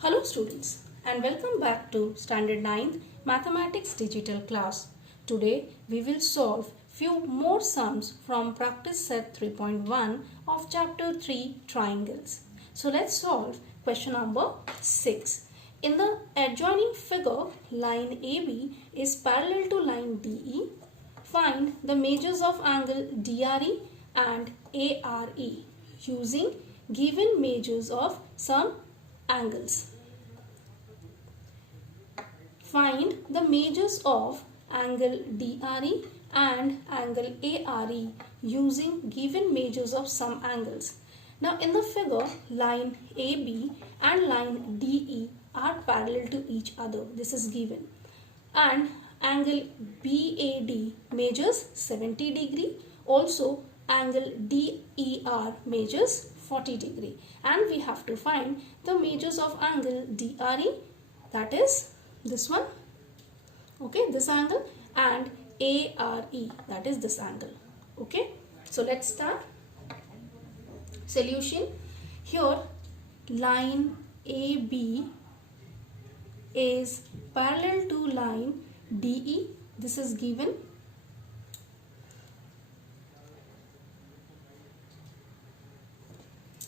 Hello students and welcome back to Standard 9th Mathematics Digital class. Today we will solve few more sums from practice set 3.1 of chapter 3 triangles. So let's solve question number 6. In the adjoining figure, line AB is parallel to line DE. Find the measures of angle DRE and ARE using given measures of some angles. Find the measures of angle DRE and angle ARE using given measures of some angles. Now in the figure, line AB and line DE are parallel to each other. This is given. And angle BAD measures 70 degree. Also angle DER measures 40 degree. And we have to find the measures of angle DRE, that is this one, okay, this angle, and ARE, that is this angle. Okay, so let's start. Solution. Here line AB is parallel to line DE. This is given.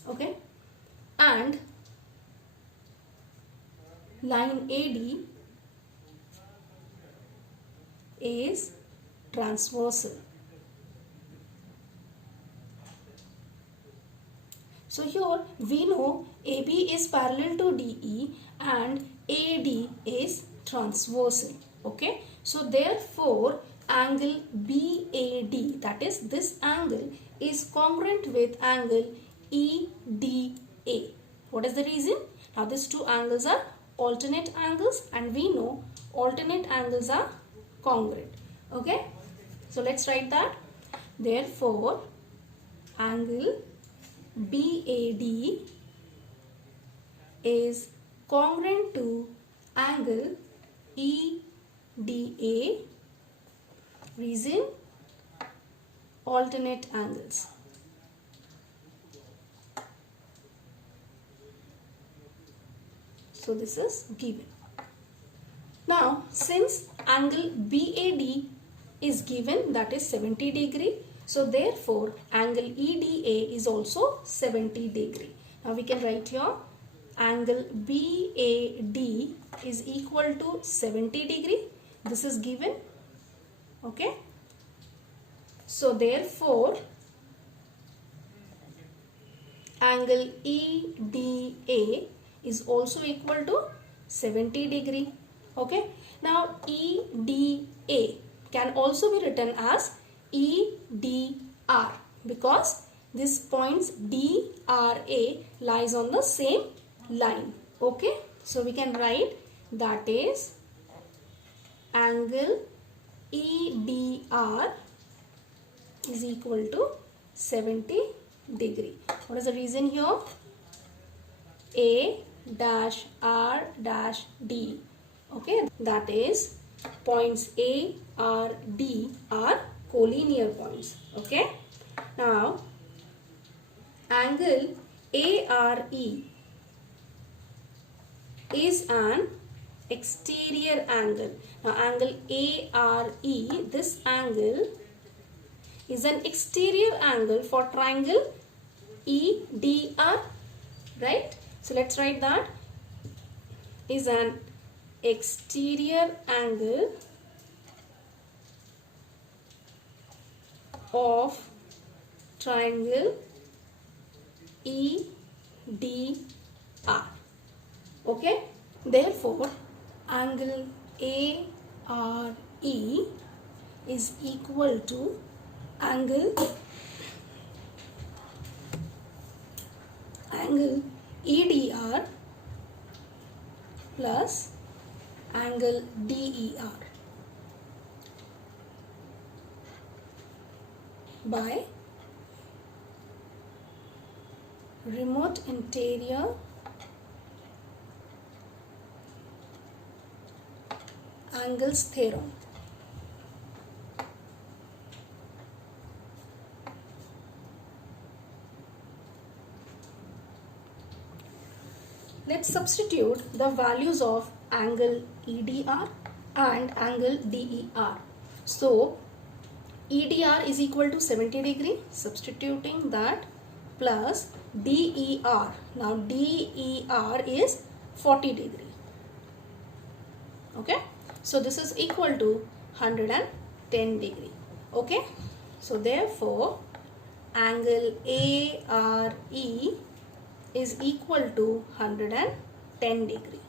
Okay, and line AD is transversal. So here we know AB is parallel to DE and AD is transversal. Okay, so therefore angle BAD, that is this angle, is congruent with angle EDA. What is the reason? Now these two angles are alternate angles and we know alternate angles are congruent. Okay, so let's write that. Therefore angle BAD is congruent to angle EDA. Reason? Alternate angles. So this is given. Now since angle BAD is given, that is 70 degree, so therefore angle EDA is also 70 degree. Now we can write here angle BAD is equal to 70 degree. This is given. Okay, so therefore angle EDA is also equal to 70 degree. Okay, now EDA can also be written as EDR because this points DRA lies on the same line. Okay, so we can write that is angle EDR is equal to 70 degree. What is the reason here? A dash R dash D. Okay, that is points A, R, D are collinear points. Okay, now angle ARE is an exterior angle. Now angle ARE, this angle is an exterior angle for triangle EDR, right? So let's write that is an exterior angle of triangle EDR. Okay, therefore angle ARE is equal to angle EDR plus angle DER by remote interior angles theorem. Let's let's substitute the values of angle EDR and angle DER. So EDR is equal to 70 degree, substituting that, plus DER. Now DER is 40 degree. Okay, so this is equal to 110 degree. Okay, so therefore angle ARE is equal to 110 degree.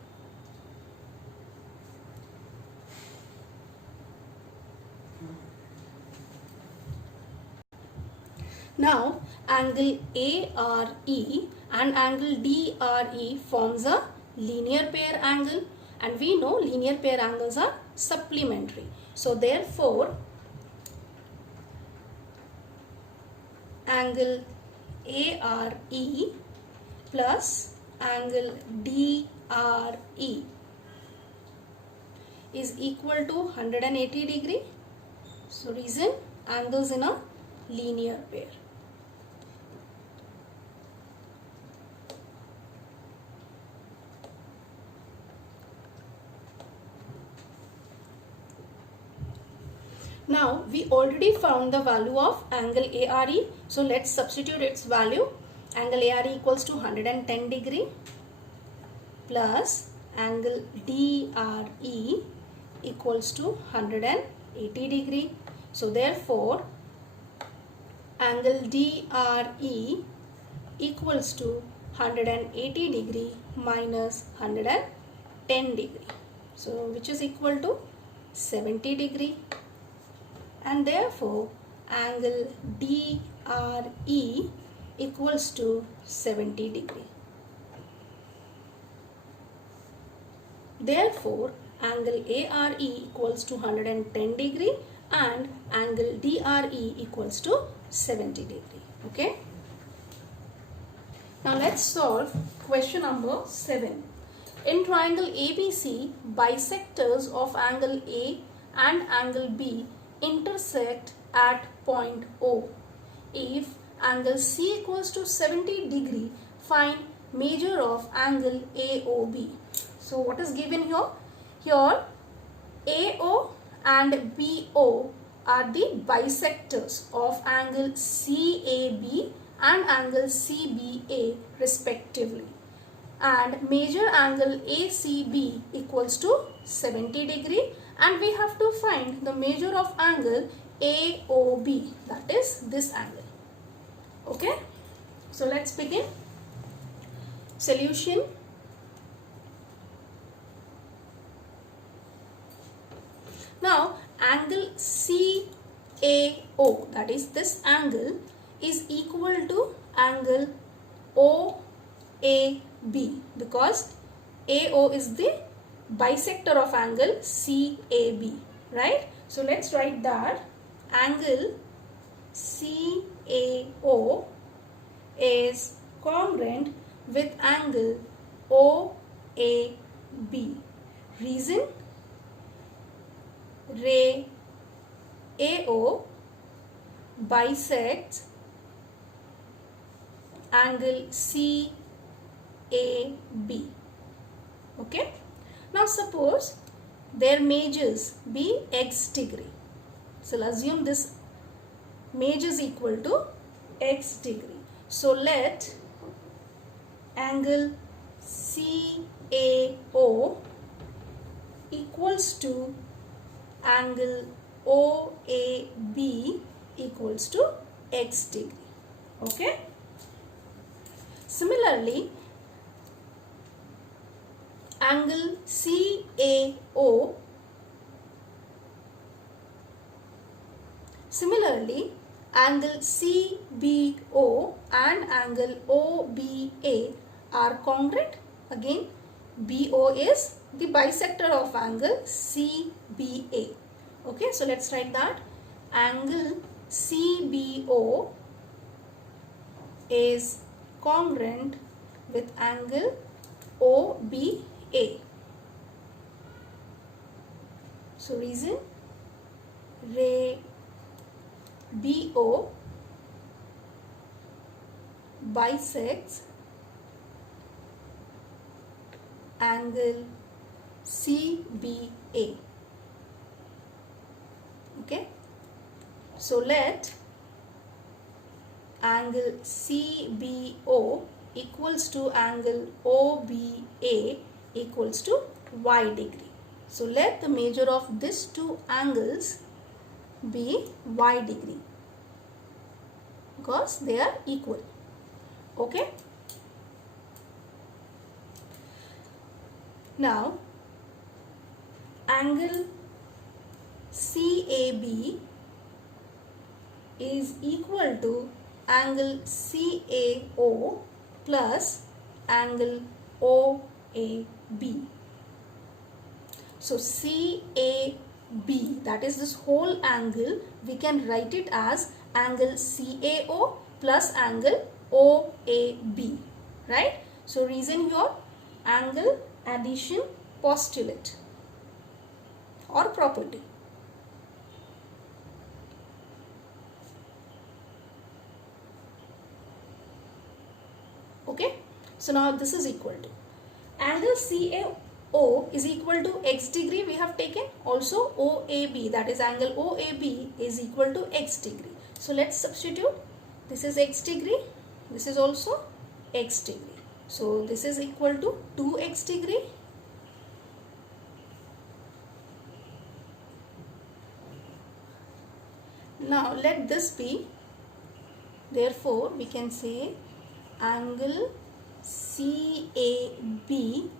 Now angle ARE and angle DRE forms a linear pair angle, and we know linear pair angles are supplementary. So therefore angle ARE plus angle DRE is equal to 180 degree. So reason, angles in a linear pair. Now we already found the value of angle ARE, so let's substitute its value. Angle ARE equals to 110 degree plus angle DRE equals to 180 degree. So therefore angle DRE equals to 180 degree minus 110 degree, so which is equal to 70 degree, and therefore angle DRE equals to 70 degree. Therefore angle ARE equals to 110 degree and angle DRE equals to 70 degree. Okay. Now let's solve question number 7. In triangle ABC, bisectors of angle A and angle B intersect at point O. If angle C equals to 70 degree, find measure of angle AOB. So what is given here? Here AO and BO are the bisectors of angle CAB and angle CBA respectively, and measure angle ACB equals to 70 degree, and we have to find the measure of angle AOB, that is this angle. Okay, so let's begin. Solution. Now angle CAO, that is this angle, is equal to angle OAB, because AO is the bisector of angle CAB, right? So let's write that angle CAO is congruent with angle OAB. Reason, ray AO bisects angle CAB. Okay. Now suppose their measures be x degree. So assume this measure is equal to x degree. So let angle CAO equals to angle OAB equals to x degree. Okay. Similarly, angle CBO and angle OBA are congruent. Again, BO is the bisector of angle CBA. Okay, so let's write that angle CBO is congruent with angle OBA. So reason, ray BO bisects angle CBA. Okay, so let angle CBO equals to angle OBA equals to y degree. So let the measure of these two angles be y degree because they are equal. Okay. Now angle CAB is equal to angle CAO plus angle OAB. So CAB, that is this whole angle, we can write it as angle CAO plus angle OAB, right? So reason here, angle addition postulate or property. Okay, so now this is equal to angle CAO is equal to x degree we have taken, also OAB, that is angle OAB is equal to x degree. So let's substitute. This is x degree, this is also x degree. So this is equal to 2x degree now let this be, therefore we can say angle CAB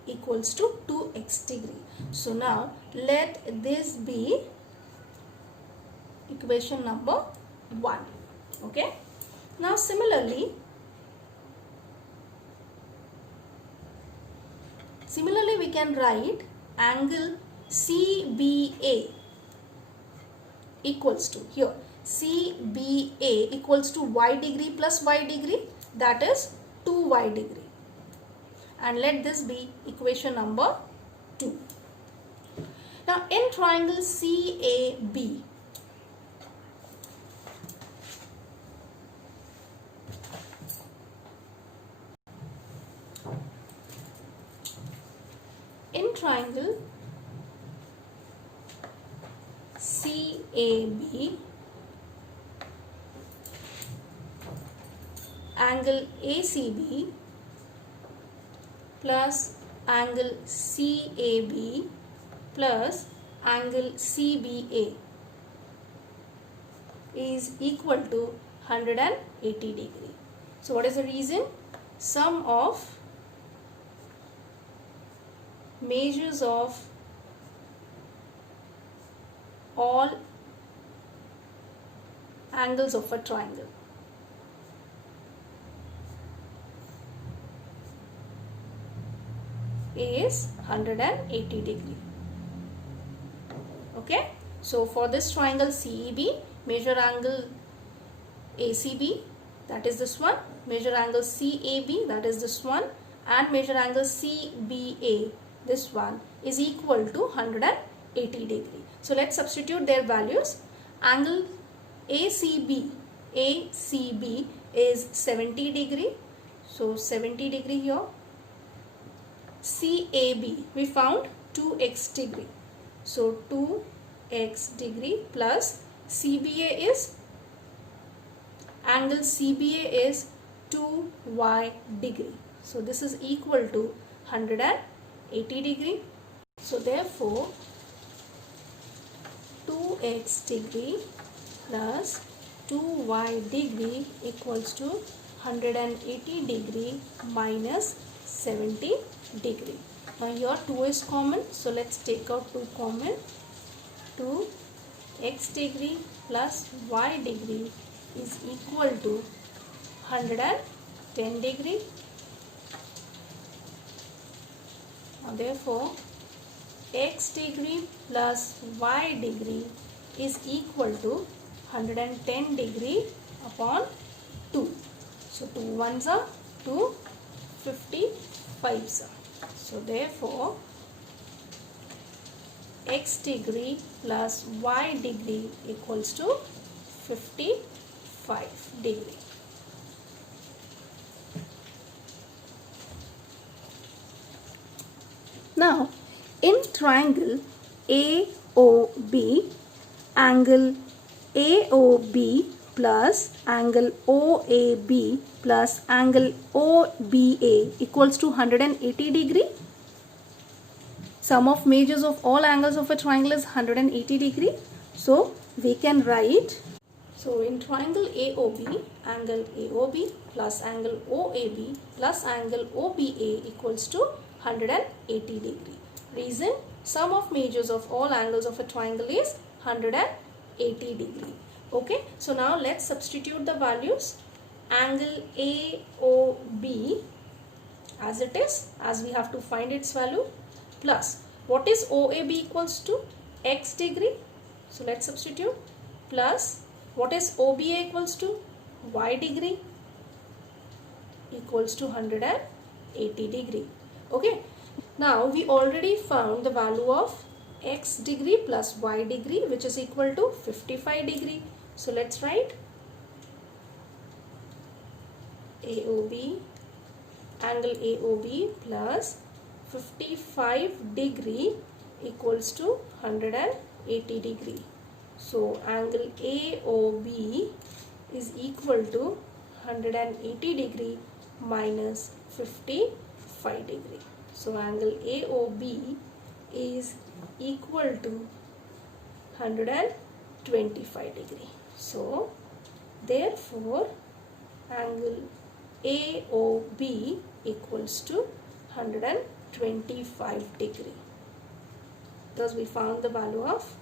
equals to 2x degree. So now let this be equation number 1. Okay. Now similarly we can write angle CBA equals to, here CBA equals to y degree plus y degree, that is 2y degree, and let this be equation number 2. Now in triangle CAB, in triangle CAB, angle ACB plus angle CAB plus angle CBA is equal to 180 degree. So what is the reason? Sum of measures of all angles of a triangle is 180 degree. Okay, so for this triangle CEB, measure angle ACB, that is this one, measure angle CAB, that is this one, and measure angle CBA, this one, is equal to 180 degree. So let's substitute their values. Angle ACB is 70 degree, so 70 degree here. CAB we found 2x degree, so 2x degree plus CBA is, angle CBA is 2y degree, so this is equal to 180 degree. So therefore 2x degree plus 2y degree equals to 180 degree minus 70 degree. Now here 2 is common, so let's take out 2 common. 2x degree plus y degree is equal to 110 degree. Now therefore x degree plus y degree is equal to 110 degree upon 2. So 2 ones are 2, 55s are. So therefore x degree plus y degree equals to 55 degree. Now, in triangle AOB, angle AOB plus angle OAB plus angle OBA equals to 180 degree. Sum of measures of all angles of a triangle is 180 degree. So we can write, so in triangle AOB, angle AOB plus angle OAB plus angle OBA equals to 180 degree. Reason, sum of measures of all angles of a triangle is 180 degree. Okay, so now let's substitute the values. Angle AOB as it is, as we have to find its value, plus what is OAB equals to? X degree. So let's substitute, plus what is OBA equals to? Y degree equals to 180 degree. Okay, now we already found the value of X degree plus Y degree, which is equal to 55 degree. So let's write AOB, angle AOB plus 55 degree equals to 180 degree. So angle AOB is equal to 180 degree minus 55 degree. So angle AOB is equal to 125 degree. So therefore angle AOB equals to 125 degree, because we found the value of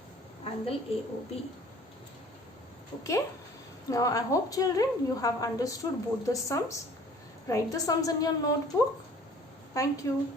angle AOB. Okay, now I hope children you have understood both the sums. Write the sums in your notebook. Thank you.